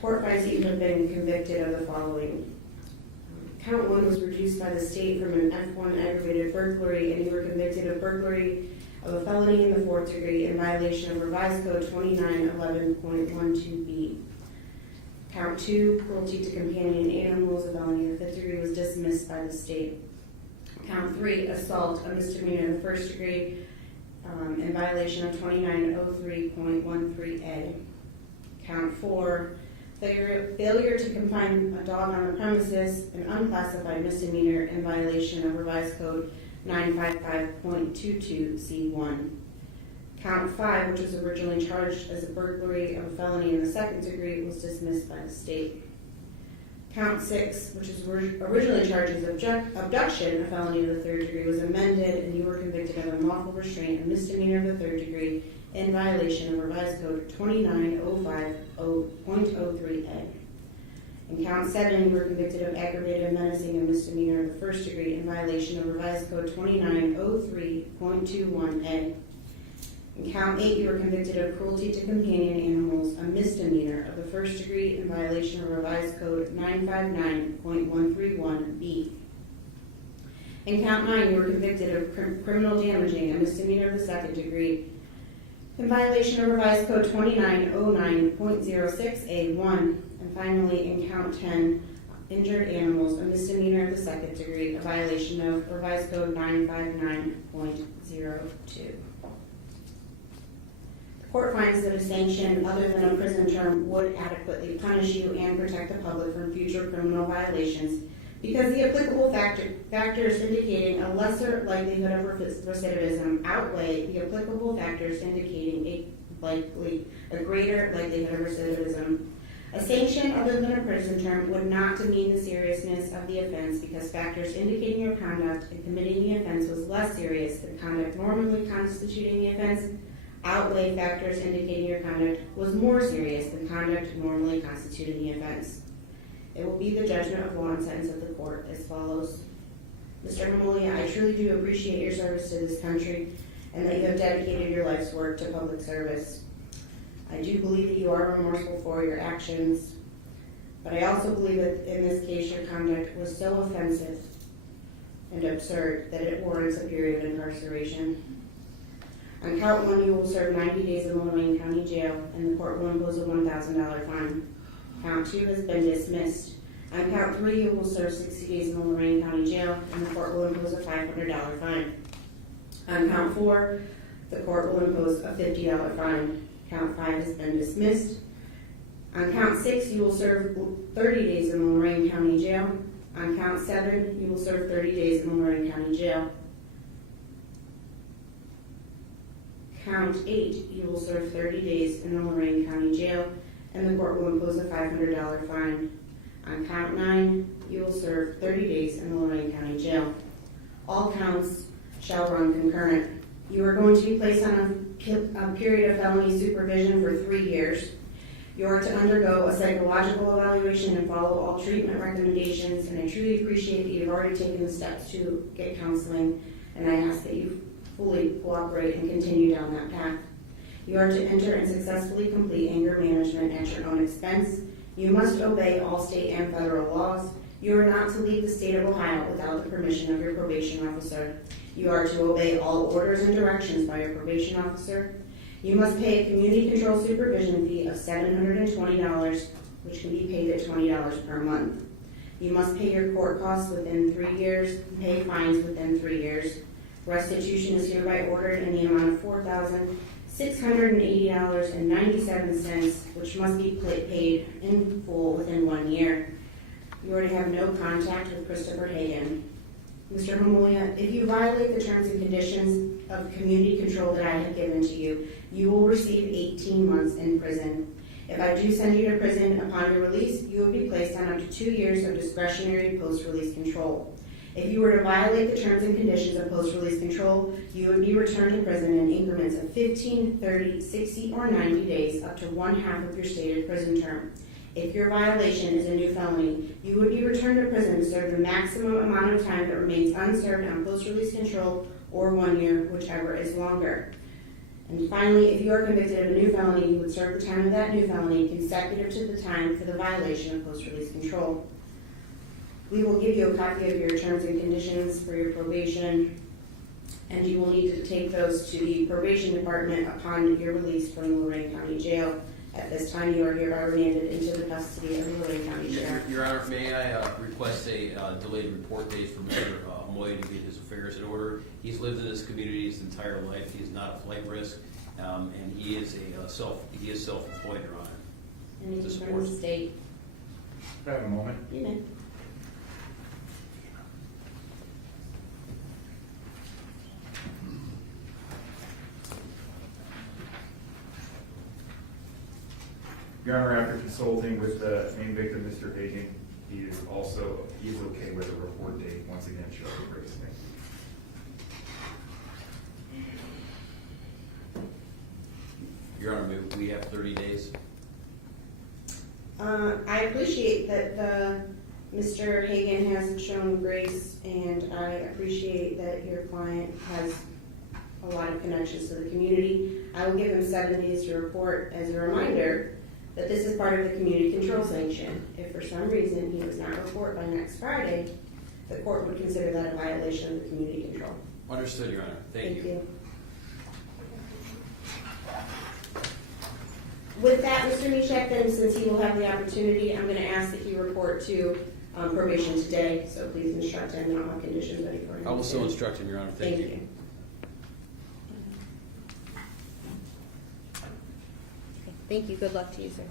Court finds that you have been convicted of the following. Count 1 was reduced by the state from an F1 aggravated burglary, and you were convicted of burglary of a felony in the 4th degree in violation of Revised Code 2911.12b. Count 2, cruelty to companion animals, a felony in the 5th degree, was dismissed by the state. Count 3, assault, a misdemeanor in the 1st degree, in violation of 2903.13a. Count 4, failure to confine a dog on the premises, an unclassified misdemeanor in violation of Revised Code 955.22c1. Count 5, which was originally charged as a burglary of a felony in the 2nd degree, was dismissed by the state. Count 6, which was originally charged as abduction, a felony of the 3rd degree, was amended, and you were convicted of unlawful restraint, a misdemeanor of the 3rd degree, in violation of Revised Code 2905.03a. In Count 7, you were convicted of aggravated menacing, a misdemeanor of the 1st degree, in violation of Revised Code 2903.21a. In Count 8, you were convicted of cruelty to companion animals, a misdemeanor of the 1st degree, in violation of Revised Code 959.131b. In Count 9, you were convicted of criminal damaging, a misdemeanor of the 2nd degree, in violation of Revised Code 2909.06a1. And finally, in Count 10, injured animals, a misdemeanor of the 2nd degree, a violation of Revised Code 959.02. The court finds that a sanction other than a prison term would adequately punish you and protect the public from future criminal violations because the applicable factors indicating a lesser likelihood of recidivism outweigh the applicable factors indicating a greater likelihood of recidivism. A sanction other than a prison term would not demean the seriousness of the offense because factors indicating your conduct in committing the offense was less serious than conduct normally constituting the offense outweigh factors indicating your conduct was more serious than conduct normally constituting the offense. It will be the judgment of law and sentence of the court as follows. Mr. Homolya, I truly do appreciate your service to this country and that you have dedicated your life's work to public service. I do believe that you are remorseful for your actions, but I also believe that in this case your conduct was so offensive and absurd that it warrants a period of incarceration. On Count 1, you will serve 90 days in Lorain County Jail, and the court will impose a $1,000 fine. Count 2 has been dismissed. On Count 3, you will serve 60 days in the Lorain County Jail, and the court will impose a $500 fine. On Count 4, the court will impose a $50 fine. Count 5 has been dismissed. On Count 6, you will serve 30 days in the Lorain County Jail. On Count 7, you will serve 30 days in the Lorain County Jail. Count 8, you will serve 30 days in the Lorain County Jail, and the court will impose a $500 fine. On Count 9, you will serve 30 days in the Lorain County Jail. All counts shall run concurrent. You are going to be placed on a period of felony supervision for 3 years. You are to undergo a psychological evaluation and follow all treatment recommendations, and I truly appreciate that you've already taken the steps to get counseling, and I ask that you fully cooperate and continue down that path. You are to enter and successfully complete anger management at your own expense. You must obey all state and federal laws. You are not to leave the state of Ohio without the permission of your probation officer. You are to obey all orders and directions by your probation officer. You must pay a community control supervision fee of $720, which can be paid at $20 per month. You must pay your court costs within 3 years and pay fines within 3 years. Restitution is hereby ordered in the amount of $4,680.97, which must be paid in full within 1 year. You are to have no contact with Christopher Hagan. Mr. Homolya, if you violate the terms and conditions of community control that I have given to you, you will receive 18 months in prison. If I do send you to prison upon your release, you will be placed on up to 2 years of discretionary post-release control. If you were to violate the terms and conditions of post-release control, you would be returned to prison in increments of 15, 30, 60, or 90 days, up to 1/2 of your stated prison term. If your violation is a new felony, you would be returned to prison to serve the maximum amount of time that remains unserved on post-release control or 1 year, whichever is longer. And finally, if you are convicted of a new felony, you would serve the time of that new felony consecutive to the time for the violation of post-release control. We will give you a copy of your terms and conditions for your probation, and you will need to take those to the probation department upon your release from the Lorain County Jail. At this time, you are hereby remanded into the custody of the Lorain County Jail. Your Honor, may I request a delayed report date for Mr. Homolya to get his affairs in order? He's lived in this community his entire life. He's not a flight risk, and he is self-employed, Your Honor. Anything from the state? Can I have a moment? You may. Your Honor, after consulting with the main victim, Mr. Hagan, he's okay with a report date, once again, showing grace. Your Honor, we have 30 days. I appreciate that Mr. Hagan has shown grace, and I appreciate that your client has a lot of connections to the community. I will give him 7 days to report as a reminder that this is part of the community control sanction. If for some reason he does not report by next Friday, the court would consider that a violation of the community control. Understood, Your Honor. Thank you. With that, Mr. Mishak, then, since he will have the opportunity, I'm going to ask that he report to probation today, so please instruct him, and I'll have conditions ready for him. I will so instruct him, Your Honor. Thank you. Thank you. Good luck to you, sir.